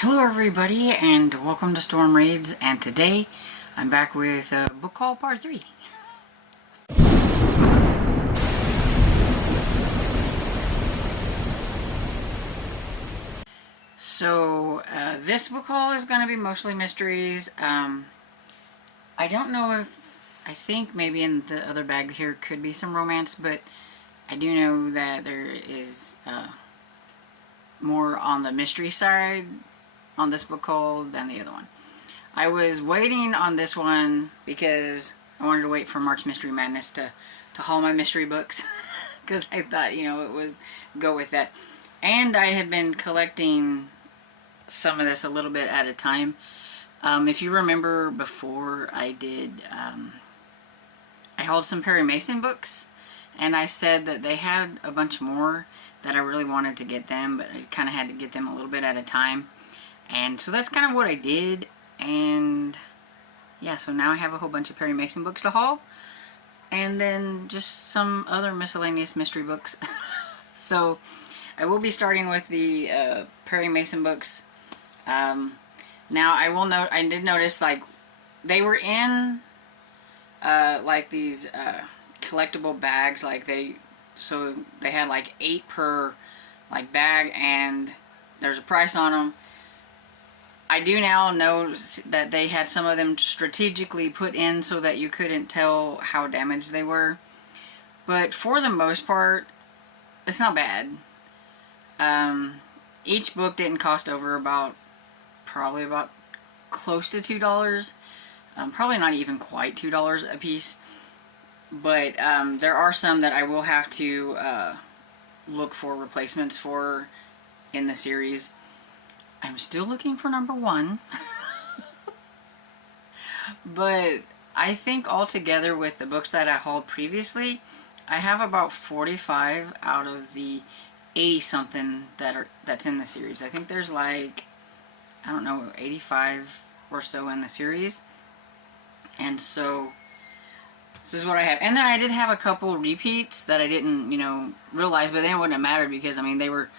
Hello everybody and welcome to Storm Raids, and today I'm back with book haul part 3. So this book haul is going to be mostly mysteries. I don't know if, I think maybe in the other bag here could be some romance, but I do know that there is more on the mystery side on this book haul than the other one. I was waiting on this one because I wanted to wait for March Mystery Madness to haul my mystery books because I thought, it would go with that. And I had been collecting some of this a little bit at a time. If you remember before I did, I hauled some Perry Mason books, and I said that they had a bunch more that I really wanted to get them, but I kind of had to get them a little bit at a time. And so that's kind of what I did, and yeah, so now I have a whole bunch of Perry Mason books to haul, and then just some other miscellaneous mystery books. So I will be starting with the Perry Mason books. Now I did notice, like, they were in like these collectible bags, so they had like 8 per like bag, and there's a price on them. I do now know that they had some of them strategically put in so that you couldn't tell how damaged they were. But for the most part, it's not bad. Each book didn't cost over probably about close to $2. Probably not even quite $2 a piece. But there are some that I will have to look for replacements for in the series. I'm still looking for number 1. But I think altogether with the books that I hauled previously, I have about 45 out of the 80 something that's in the series. I think there's like, I don't know, 85 or so in the series. And so this is what I have. And then I did have a couple repeats that I didn't, realize, but they wouldn't have mattered because, I mean, they were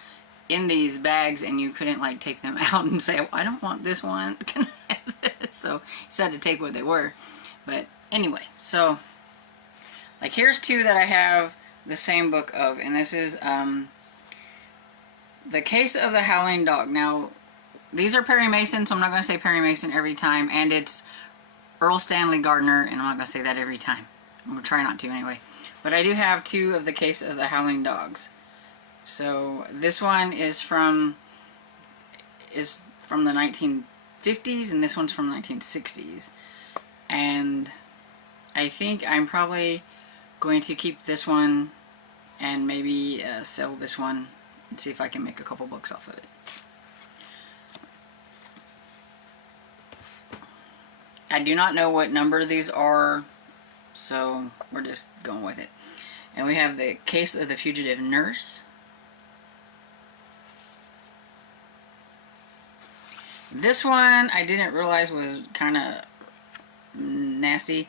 in these bags and you couldn't like take them out and say, oh, I don't want this one, can I have this? So you just had to take what they were. But anyway, so like here's 2 that I have the same book of, and this is The Case of the Howling Dog. Now these are Perry Mason, so I'm not going to say Perry Mason every time, and it's Earl Stanley Gardner, and I'm not going to say that every time. I'm going to try not to anyway. But I do have 2 of The Case of the Howling Dogs. So this one is from the 1950s, and this one's from the 1960s. And I think I'm probably going to keep this one and maybe sell this one and see if I can make a couple bucks off of it. I do not know what number these are, so we're just going with it. And we have The Case of the Fugitive Nurse. This one I didn't realize was kind of nasty,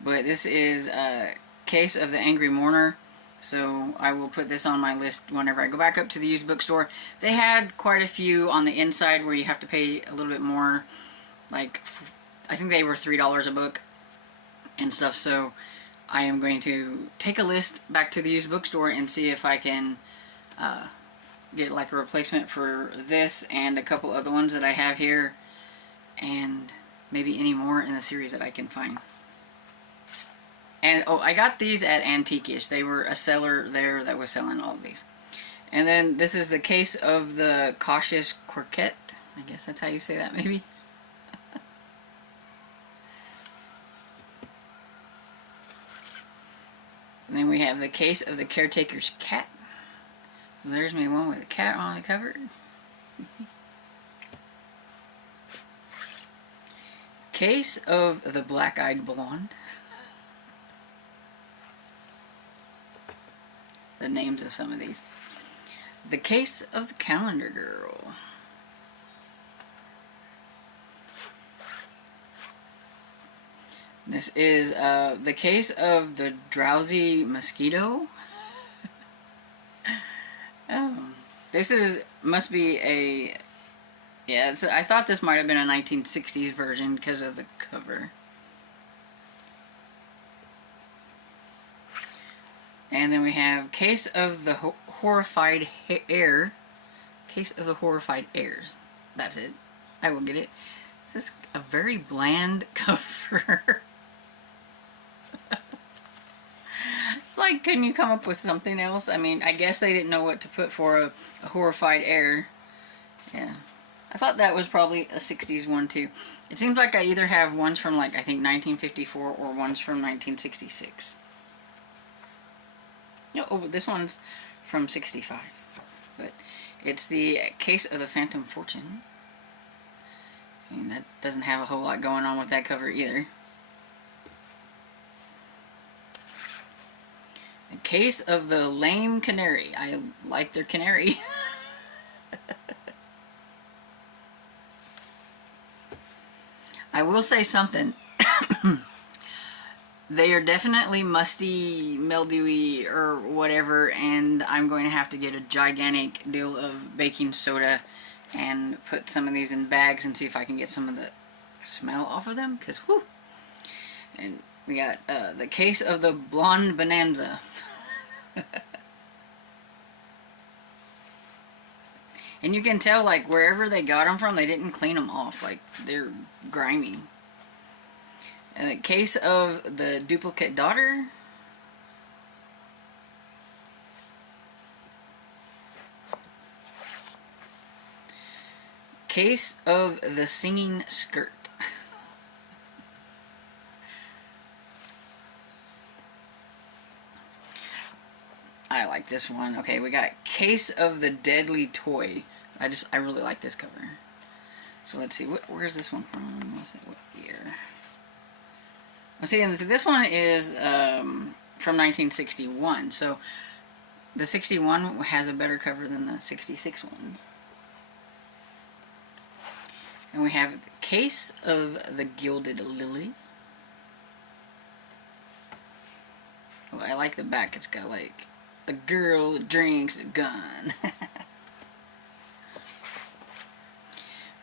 but this is a Case of the Angry Mourner, so I will put this on my list whenever I go back up to the used bookstore. They had quite a few on the inside where you have to pay a little bit more, like I think they were $3 a book and stuff, so I am going to take a list back to the used bookstore and see if I can get like a replacement for this and a couple other ones that I have here, and maybe any more in the series that I can find. And oh, I got these at Antiquish. They were a seller there that was selling all of these. And then this is The Case of the Cautious Coquette. I guess that's how you say that, maybe. And then we have The Case of the Caretaker's Cat. There's me one with a cat on the cover. Case of the Black-Eyed Blonde. The names of some of these. The Case of the Calendar Girl. This is The Case of the Drowsy Mosquito. This must be a Yeah, I thought this might have been a 1960s version because of the cover. And then we have Case of the Horrified Air. Case of the Horrified Airs. That's it. I will get it. This is a very bland cover. It's like, couldn't you come up with something else? I mean, I guess they didn't know what to put for a horrified air. Yeah. I thought that was probably a 60s one too. It seems like I either have ones from like, I think 1954 or ones from 1966. Oh, this one's from 65. But it's the Case of the Phantom Fortune. I mean, that doesn't have a whole lot going on with that cover either. The Case of the Lame Canary. I like their canary. I will say something. They are definitely musty, mildewy, or whatever, and I'm going to have to get a gigantic deal of baking soda and put some of these in bags and see if I can get some of the smell off of them, because whew. And we got the Case of the Blonde Bonanza. And you can tell, like, wherever they got them from, they didn't clean them off. Like, they're grimy. And the Case of the Duplicate Daughter. Case of the Singing Skirt. I like this one. Okay, we got Case of the Deadly Toy. I really like this cover. So let's see, where's this one from? Let's see, what year? Well, see, this one is from 1961. So the 61 has a better cover than the 66 ones. And we have the Case of the Gilded Lily. Oh, I like the back. It's got like a girl that drinks a gun.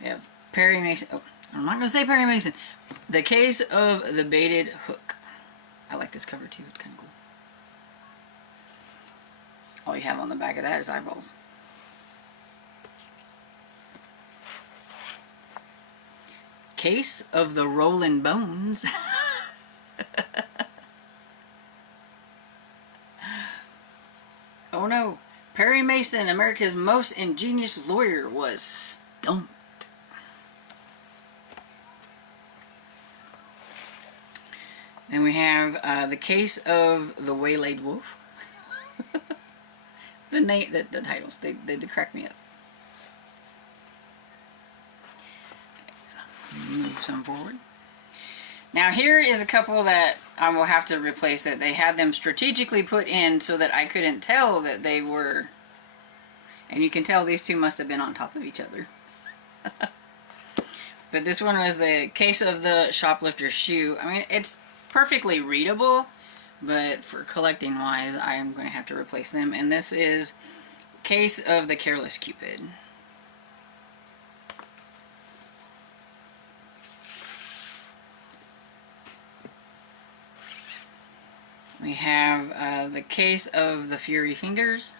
We have Perry Mason. Oh, I'm not going to say Perry Mason. The Case of the Baited Hook. I like this cover too. It's kind of cool. All you have on the back of that is eyeballs. Case of the Rolling Bones. Oh no. Perry Mason, America's most ingenious lawyer, was stumped. Then we have the Case of the Waylaid Wolf. The titles, they crack me up. Move some forward. Now here is a couple that I will have to replace, that they had them strategically put in so that I couldn't tell that they were, and you can tell these two must have been on top of each other. But this one was the Case of the Shoplifter's Shoe. I mean, it's perfectly readable, but for collecting wise, I am going to have to replace them. And this is Case of the Careless Cupid. We have the Case of the Fury Fingers.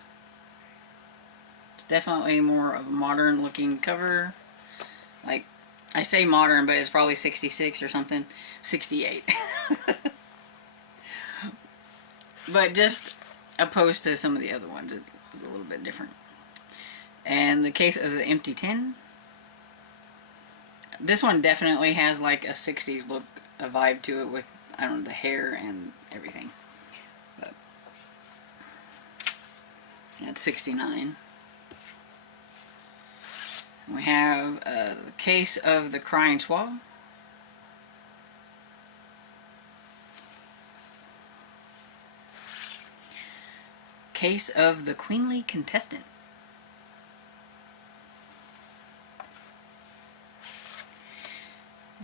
It's definitely more of a modern looking cover. Like, I say modern, but it's probably 66 or something. 68. But just opposed to some of the other ones, it was a little bit different. And the Case of the Empty Tin. This one definitely has like a 60s look, a vibe to it with, I don't know, the hair and everything. But that's 69. We have the Case of the Crying Swallow. Case of the Queenly Contestant.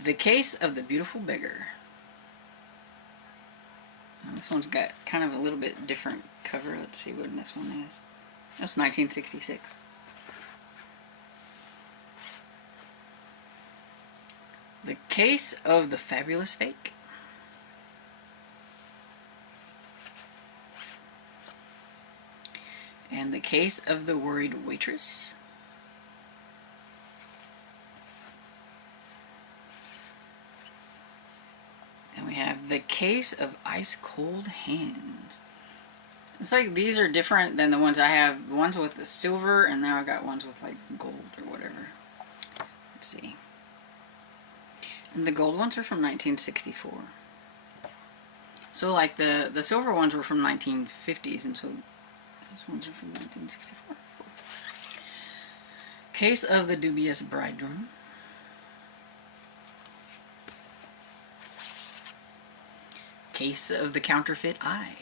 The Case of the Beautiful Beggar. Now, this one's got kind of a little bit different cover. Let's see what this one is. That's 1966. The Case of the Fabulous Fake. And The Case of the Worried Waitress. And we have The Case of Ice Cold Hands. It's like these are different than the ones I have. Ones with the silver, and now I got ones with like gold or whatever. Let's see. And the gold ones are from 1964. So like the silver ones were from 1950s, and so these ones are from 1964. Case of the Dubious Bridegroom. Case of the Counterfeit Eye.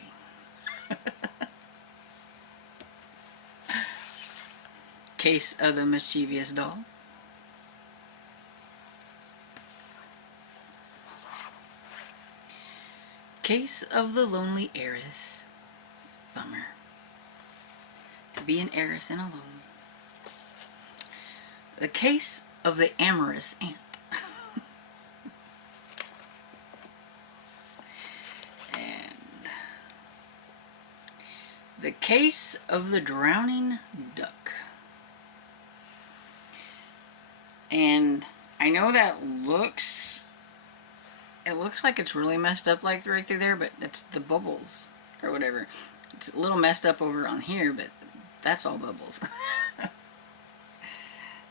Case of the Mischievous Doll. Case of the Lonely Heiress. Bummer. To be an heiress and alone. The Case of the Amorous Ant. And The Case of the Drowning Duck. And I know that it looks like it's really messed up like right through there, but it's the bubbles or whatever. It's a little messed up over on here, but that's all bubbles.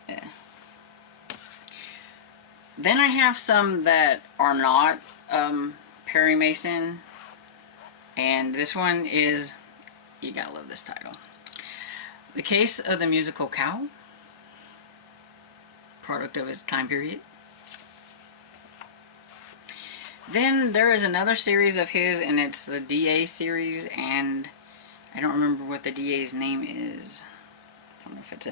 Yeah. Then I have some that are not Perry Mason, and this one is, you gotta love this title. The Case of the Musical Cow. Product of its time period. Then there is another series of his, and it's the DA series, and I don't remember what the DA's name is. I don't know if it's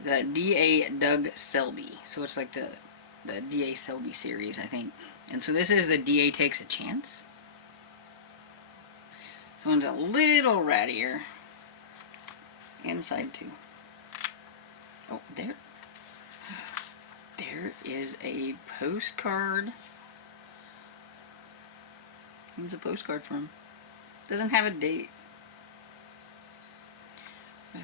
the DA Doug Selby. So it's like the DA Selby series, I think. And so this is the DA Takes a Chance. This one's a little rattier. Inside too. Oh, there. There is a postcard. When's the postcard from? Doesn't have a date. But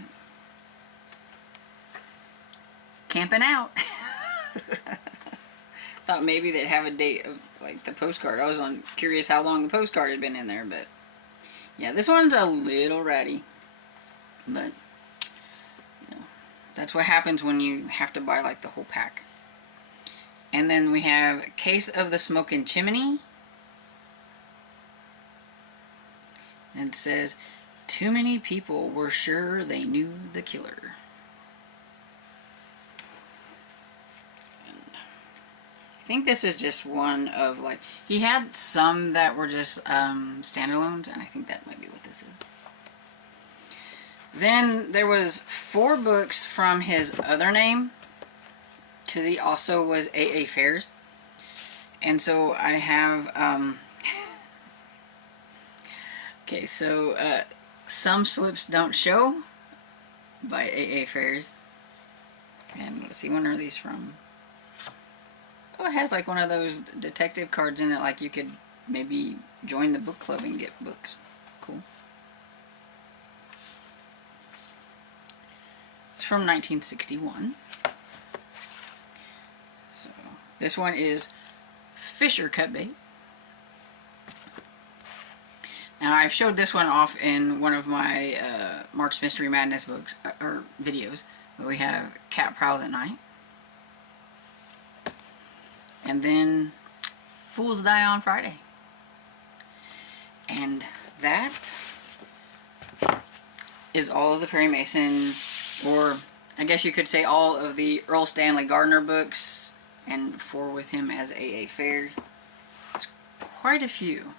camping out. Thought maybe they'd have a date of like the postcard. I was curious how long the postcard had been in there, but yeah, this one's a little ratty. But you know, that's what happens when you have to buy like the whole pack. And then we have Case of the Smoking Chimney. And it says, too many people were sure they knew the killer. And I think this is just one of like, he had some that were just standalones, and I think that might be what this is. Then there was 4 books from his other name, because he also was A.A. Fairs. And so I have, okay, so Some Slips Don't Show by A.A. Fairs. And let's see, when are these from? Oh, it has like one of those detective cards in it, like you could maybe join the book club and get books. Cool. It's from 1961. So this one is Fisher Cutbait. Now I've showed this one off in one of my March Mystery Madness books or videos. We have Cat Prowls at Night, and then Fools Die on Friday, and that is all of the Perry Mason, or I guess you could say all of the Earl Stanley Gardner books, and 4 with him as A.A. Fairs. It's quite a few.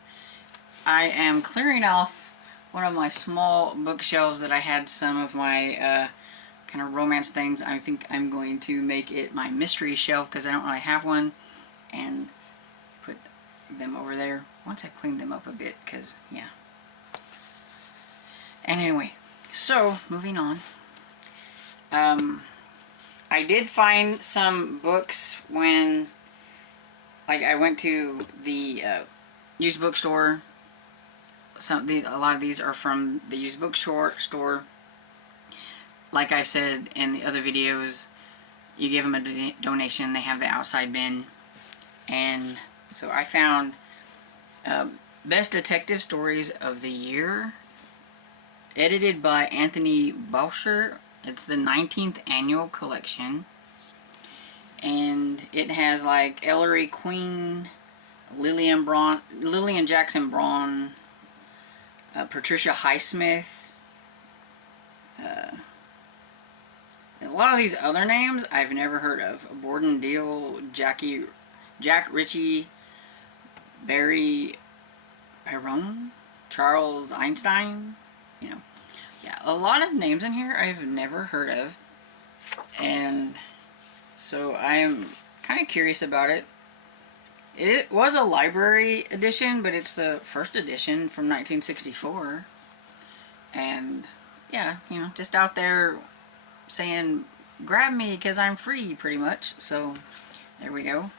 I am clearing off one of my small bookshelves that I had some of my kind of romance things. I think I'm going to make it my mystery shelf because I don't really have one, and put them over there once I clean them up a bit, because yeah. And anyway, so moving on. I did find some books when like I went to the used bookstore. A lot of these are from the used bookstore. Like I said in the other videos, you give them a donation. They have the outside bin, and so I found Best Detective Stories of the Year, edited by Anthony Boucher. It's the 19th annual collection, and it has like Ellery Queen, Lillian Jackson Braun, Patricia Highsmith, a lot of these other names I've never heard of. Borden Deal, Jack Ritchie, Barry Perron, Charles Einstein, you know. Yeah, a lot of names in here I've never heard of. And so I'm kind of curious about it. It was a library edition, but it's the first edition from 1964. And yeah, you know, just out there saying, grab me because I'm free, pretty much. So there we go.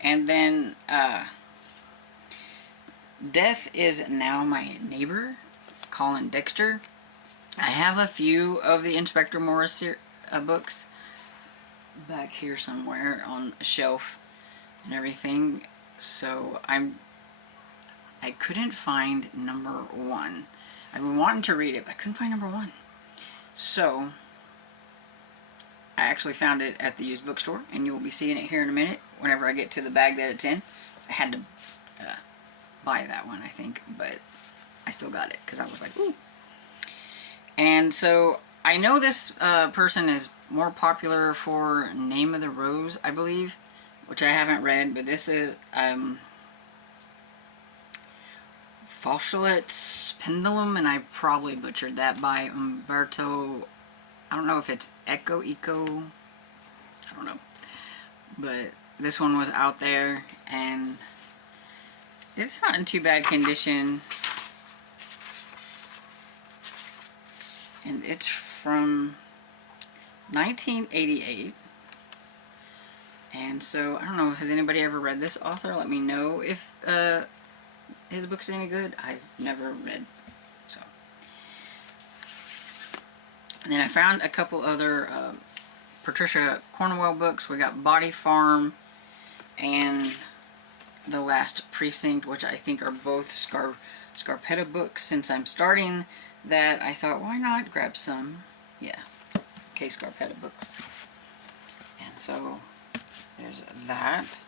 And then Death Is Now My Neighbor, Colin Dexter. I have a few of the Inspector Morris books back here somewhere on a shelf and everything. So I couldn't find number 1. I've been wanting to read it, but I couldn't find number 1. So I actually found it at the used bookstore, and you will be seeing it here in a minute whenever I get to the bag that it's in. I had to buy that one, I think, but I still got it because I was like, ooh. And so I know this person is more popular for Name of the Rose, I believe, which I haven't read, but this is Wishlists Pendulum, and I probably butchered that, by Umberto. I don't know if it's Eco, I don't know, but this one was out there, and it's not in too bad condition, and it's from 1988. And so I don't know, has anybody ever read this author? Let me know if his book's any good. I've never read, so. And then I found a couple other Patricia Cornwell books. We got Body Farm and The Last Precinct, which I think are both Scarpetta books. Since I'm starting that, I thought, why not grab some? Yeah, okay, Scarpetta books. And so there's that.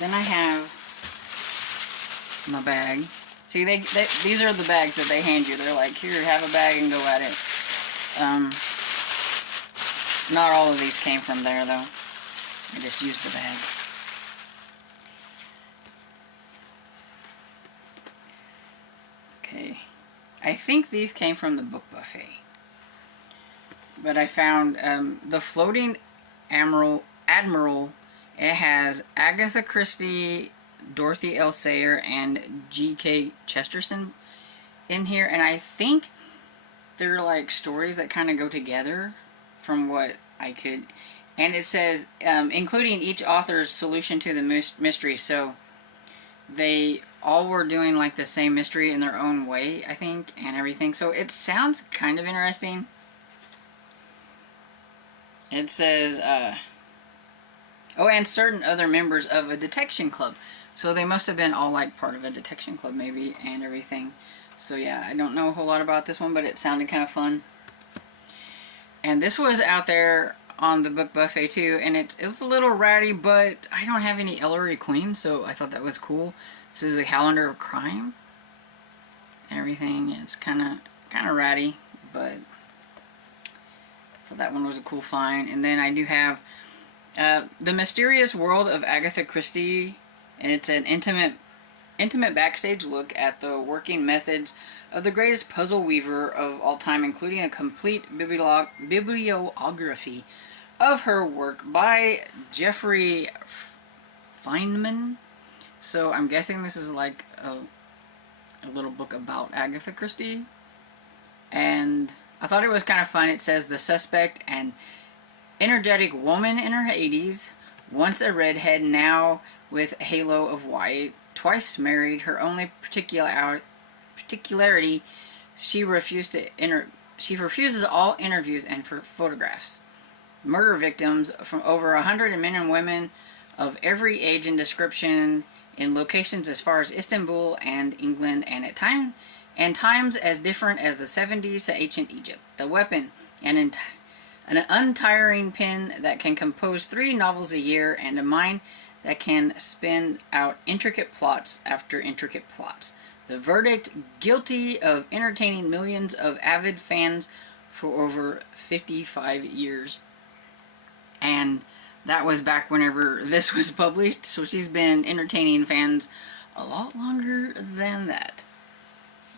Then I have my bag. See, these are the bags that they hand you. They're like, here, have a bag and go at it. Not all of these came from there, though. I just used the bag. Okay. I think these came from the book buffet. But I found the Floating Admiral. It has Agatha Christie, Dorothy L. Sayre, and G.K. Chesterton in here. And I think they're like stories that kind of go together from what I could. And it says, including each author's solution to the mystery. So they all were doing like the same mystery in their own way, I think, and everything. So it sounds kind of interesting. It says, oh, and certain other members of a detection club. So they must have been all like part of a detection club maybe and everything. So yeah, I don't know a whole lot about this one, but it sounded kind of fun. And this was out there on the book buffet too, and it's a little ratty, but I don't have any Ellery Queen, so I thought that was cool. This is a calendar of crime and everything. It's kind of ratty, but I thought that one was a cool find. And then I do have The Mysterious World of Agatha Christie, and it's an intimate backstage look at the working methods of the greatest puzzle weaver of all time, including a complete bibliography of her work by Jeffrey Feynman. So I'm guessing this is like a little book about Agatha Christie. And I thought it was kind of fun. It says the suspect and energetic woman in her 80s, once a redhead, now with a halo of white, twice married. Her only particularity, she refuses all interviews and for photographs. Murder victims from over 100 men and women of every age and description in locations as far as Istanbul and England, and at times as different as the 70s to ancient Egypt. The weapon, an untiring pen that can compose 3 novels a year, and a mind that can spin out intricate plots after intricate plots. The verdict, guilty of entertaining millions of avid fans for over 55 years. And that was back whenever this was published, so she's been entertaining fans a lot longer than that.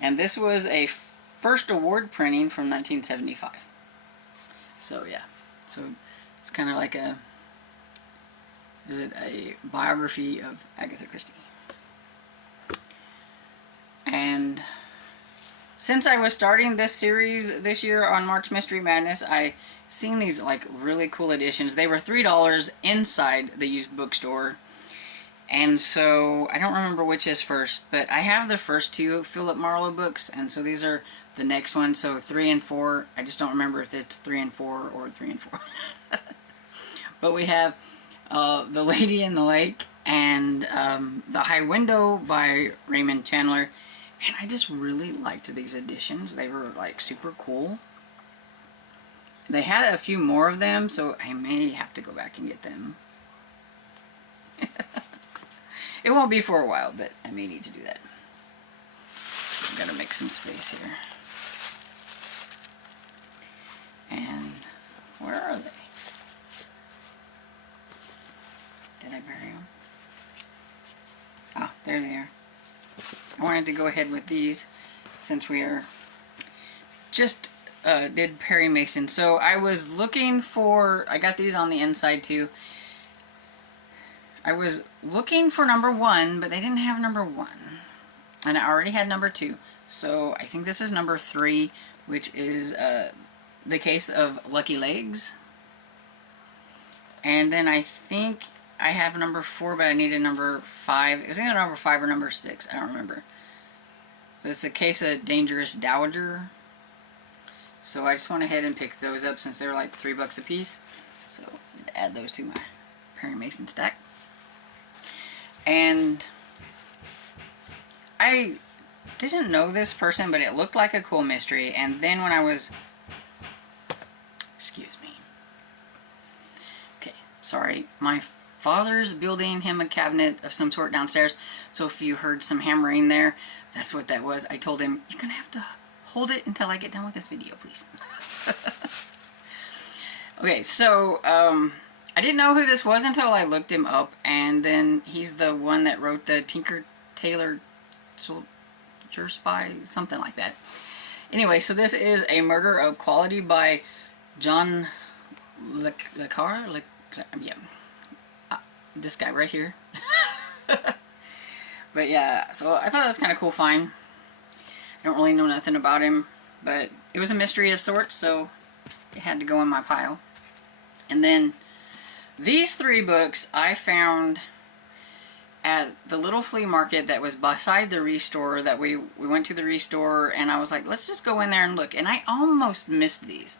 And this was a first award printing from 1975. So yeah, so it's kind of like a biography of Agatha Christie. And since I was starting this series this year on March Mystery Madness, I seen these like really cool editions. They were $3 inside the used bookstore. And so I don't remember which is first, but I have the first 2 Philip Marlowe books, and so these are the next one. So 3 and 4. I just don't remember if it's 3 and 4 or 3 and 4. But we have The Lady in the Lake and The High Window by Raymond Chandler. And I just really liked these editions. They were like super cool. They had a few more of them, so I may have to go back and get them. It won't be for a while, but I may need to do that. I've got to make some space here. And where are they? Did I bury them? Ah, there they are. I wanted to go ahead with these since we are just did Perry Mason. So I was looking for, I got these on the inside too. I was looking for number 1, but they didn't have number 1. And I already had number 2. So I think this is number 3, which is The Case of Lucky Legs. And then I think I have number 4, but I needed number 5. It was either number 5 or number 6. I don't remember. But it's The Case of Dangerous Dowager. So I just went ahead and picked those up since they were like $3 a piece. So I'm going to add those to my Perry Mason stack. And I didn't know this person, but it looked like a cool mystery. And then when I was... Excuse me. Okay, sorry. My father's building him a cabinet of some sort downstairs. So if you heard some hammering there, that's what that was. I told him, you're going to have to hold it until I get done with this video, please. Okay, so I didn't know who this was until I looked him up, and then he's the one that wrote the Tinker Tailor Soldier Spy, something like that. Anyway, so this is A Murder of Quality by John Le Carre. Yeah, this guy right here. But yeah, so I thought that was kind of cool find. I don't really know nothing about him, but it was a mystery of sorts, so it had to go in my pile. And then these 3 books I found at the little flea market that was beside the Restore. That we went to the Restore, and I was like, let's just go in there and look. And I almost missed these,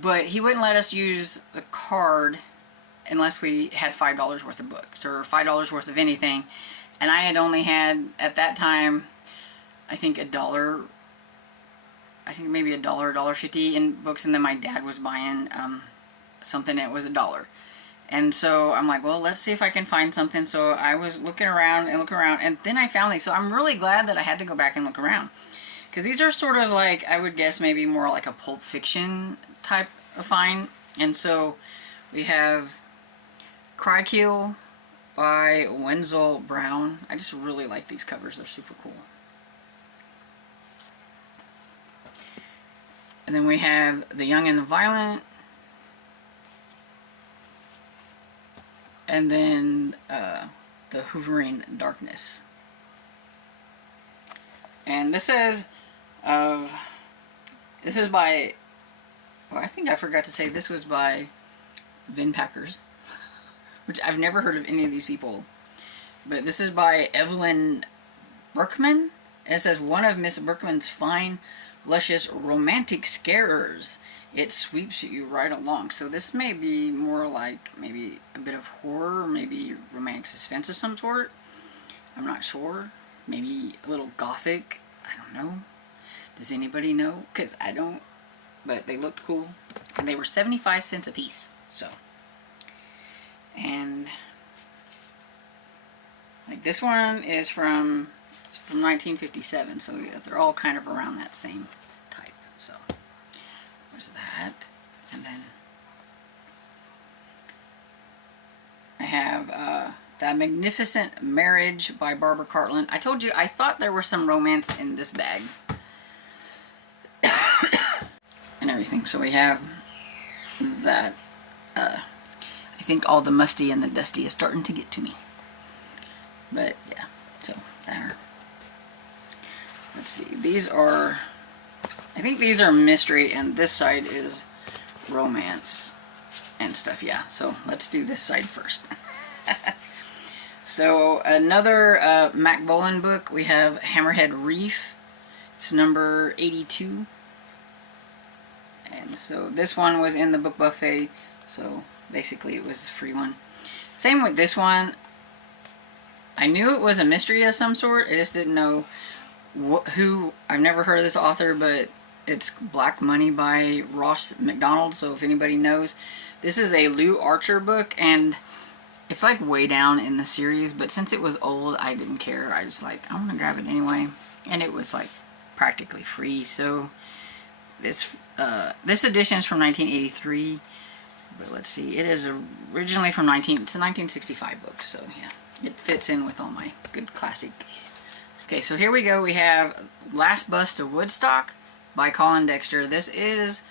but he wouldn't let us use the card unless we had $5 worth of books or $5 worth of anything. And I had only had at that time, I think $1. I think maybe $1, $1.50 in books, and then my dad was buying something that was $1. And so I'm like, well, let's see if I can find something. So I was looking around, and then I found these. So I'm really glad that I had to go back and look around, because these are sort of like, I would guess maybe more like a Pulp Fiction type of find. And so we have Crykill by Wenzel Brown. I just really like these covers. They're super cool. And then we have The Young and the Violent. And then The Hovering Darkness. And this is by, well, I think I forgot to say this was by Vinpackers, which I've never heard of any of these people. But this is by Evelyn Berkman. And it says, one of Miss Berkman's fine, luscious, romantic scarers. It sweeps you right along. So this may be more like maybe a bit of horror, maybe romantic suspense of some sort. I'm not sure. Maybe a little gothic. I don't know. Does anybody know? Because I don't. But they looked cool. And they were 75 cents a piece. So. And like this one is from 1957. So yeah, they're all kind of around that same type. So there's that. And then I have The Magnificent Marriage by Barbara Cartland. I told you I thought there was some romance in this bag. And everything. So we have that. I think all the musty and the dusty is starting to get to me. But yeah, so there. Let's see. These are, I think these are mystery, and this side is romance and stuff. Yeah, so let's do this side first. So another Mac Bolan book. We have Hammerhead Reef. It's number 82. And so this one was in the book buffet, so basically it was a free one. Same with this one. I knew it was a mystery of some sort. I just didn't know who. I've never heard of this author, but it's Black Money by Ross McDonald. So if anybody knows, this is a Lou Archer book, and it's like way down in the series. But since it was old, I didn't care. I just like, I'm gonna grab it anyway, and it was like practically free. So this edition is from 1983. But let's see, it is originally from it's a 1965 book, so yeah, it fits in with all my good classic. Okay, so here we go. We have Last Bus to Woodstock by Colin Dexter. This is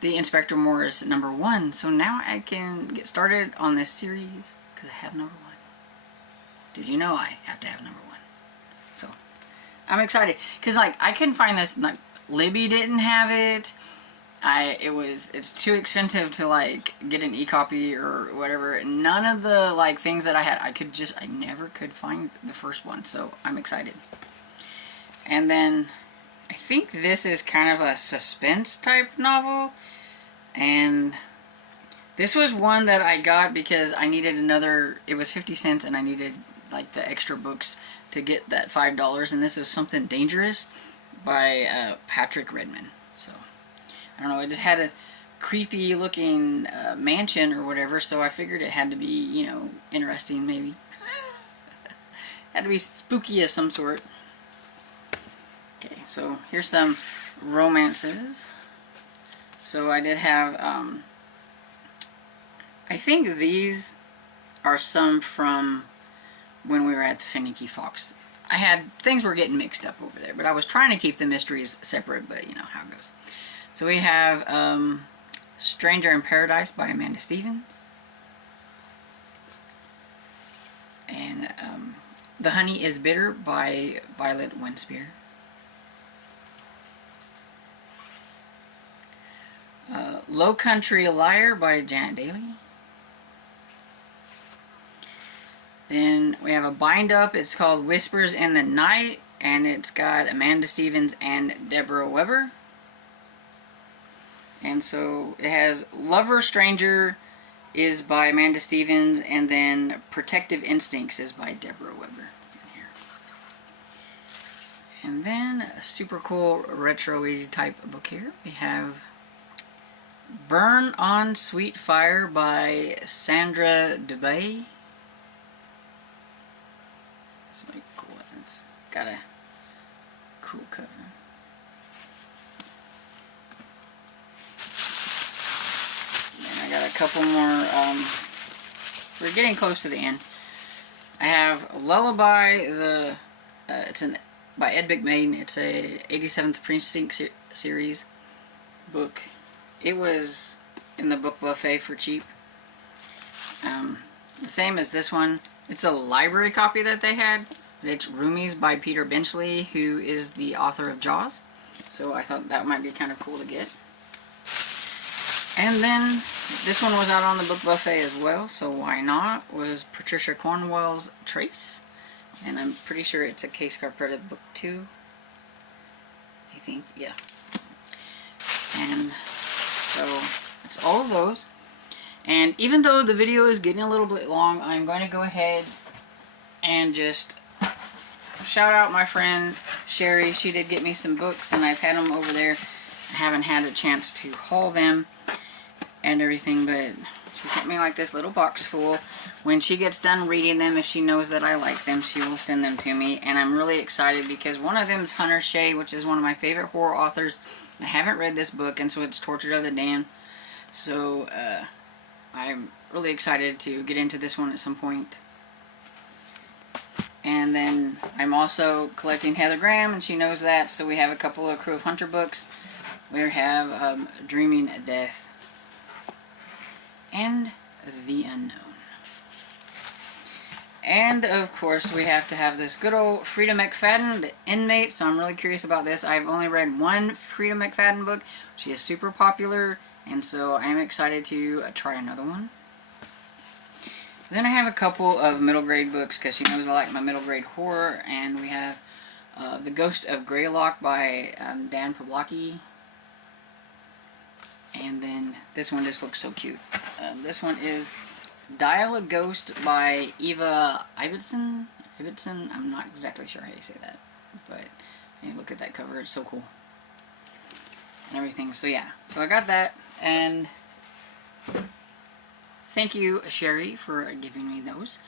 the Inspector Morris #1, so now I can get started on this series because I have #1. Did you know I have to have #1? So I'm excited because like I couldn't find this. Like Libby didn't have it. It's too expensive to like get an e-copy or whatever. None of the like things that I had, I never could find the first one, so I'm excited. And then I think this is kind of a suspense type novel, and this was one that I got because I needed another. It was 50 cents and I needed like the extra books to get that $5, and this was Something Dangerous by Patrick Redman. So I don't know, it just had a creepy looking mansion or whatever, so I figured it had to be, you know, interesting maybe. Had to be spooky of some sort. Okay, so here's some romances. So I did have, I think these are some from when we were at the Finicky Fox. Things were getting mixed up over there, but I was trying to keep the mysteries separate, but you know how it goes. So we have Stranger in Paradise by Amanda Stevens. And The Honey is Bitter by Violet Winspear. Low Country Liar by Janet Daly. Then we have a bind up. It's called Whispers in the Night, and it's got Amanda Stevens and Deborah Weber. And so it has Lover Stranger is by Amanda Stevens, and then Protective Instincts is by Deborah Weber. And then a super cool retro-y type book here. We have Burn on Sweet Fire by Sandra Dubay. It's really cool. It's got a cool cover. And I got a couple more. We're getting close to the end. I have Lullaby. It's by Ed McMain. It's a 87th Precinct series book. It was in the book buffet for cheap. The same as this one. It's a library copy that they had, but it's Roomies by Peter Benchley, who is the author of Jaws. So I thought that might be kind of cool to get. And then this one was out on the book buffet as well, so why not, was Patricia Cornwell's Trace. And I'm pretty sure it's a Case Carpetta book too. I think, yeah. And so it's all of those. And even though the video is getting a little bit long, I'm going to go ahead and just shout out my friend Sherry. She did get me some books and I've had them over there. I haven't had a chance to haul them and everything, but she sent me like this little box full. When she gets done reading them, if she knows that I like them, she will send them to me. And I'm really excited because one of them is Hunter Shea, which is one of my favorite horror authors. I haven't read this book, and so it's Tortured of the Damned. So I'm really excited to get into this one at some point. And then I'm also collecting Heather Graham, and she knows that, so we have a couple of Crew of Hunter books. We have Dreaming Death and The Unknown. And of course we have to have this good old Frida McFadden, The Inmate. So I'm really curious about this. I've only read one Frida McFadden book. She is super popular, and so I'm excited to try another one. Then I have a couple of middle grade books because she knows I like my middle grade horror. And we have The Ghost of Greylock by Dan Pawlowski. And then this one just looks so cute. This one is Dial a Ghost by Eva Ibbotson. I'm not exactly sure how you say that, but hey, look at that cover. It's so cool. And everything. So yeah. So I got that, and thank you, Sherry, for giving me those.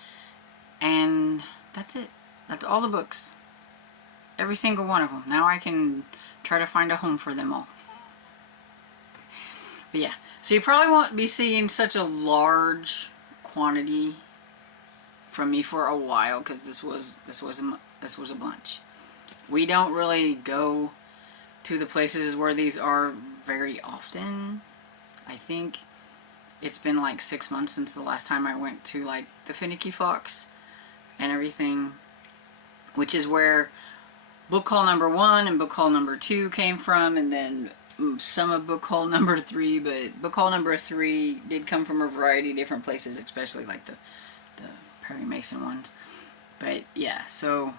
And that's it. That's all the books. Every single one of them. Now I can try to find a home for them all. But yeah, so you probably won't be seeing such a large quantity from me for a while because this was a bunch. We don't really go to the places where these are very often. I think it's been like 6 months since the last time I went to like the Finicky Fox and everything, which is where book haul number 1 and book haul number 2 came from, and then some of book haul number 3, but book haul number 3 did come from a variety of different places, especially like the Perry Mason ones. But yeah, so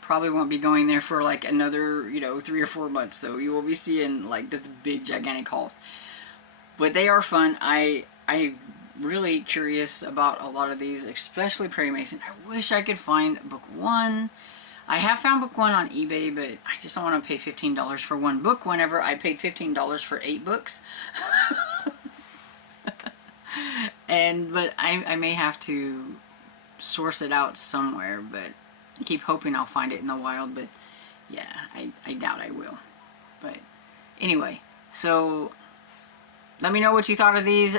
probably won't be going there for like another 3 or 4 months, so you will be seeing like this big gigantic haul. But they are fun. I'm really curious about a lot of these, especially Perry Mason. I wish I could find book 1. I have found book 1 on eBay, but I just don't want to pay $15 for one book whenever I paid $15 for 8 books. But I may have to source it out somewhere, but I keep hoping I'll find it in the wild, but yeah, I doubt I will. But anyway, so let me know what you thought of these.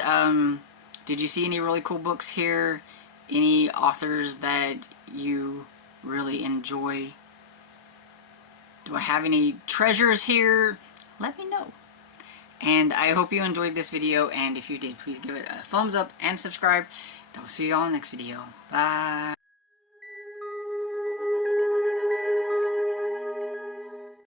Did you see any really cool books here? Any authors that you really enjoy? Do I have any treasures here? Let me know. And I hope you enjoyed this video, and if you did, please give it a thumbs up and subscribe. I will see you all in the next video. Bye.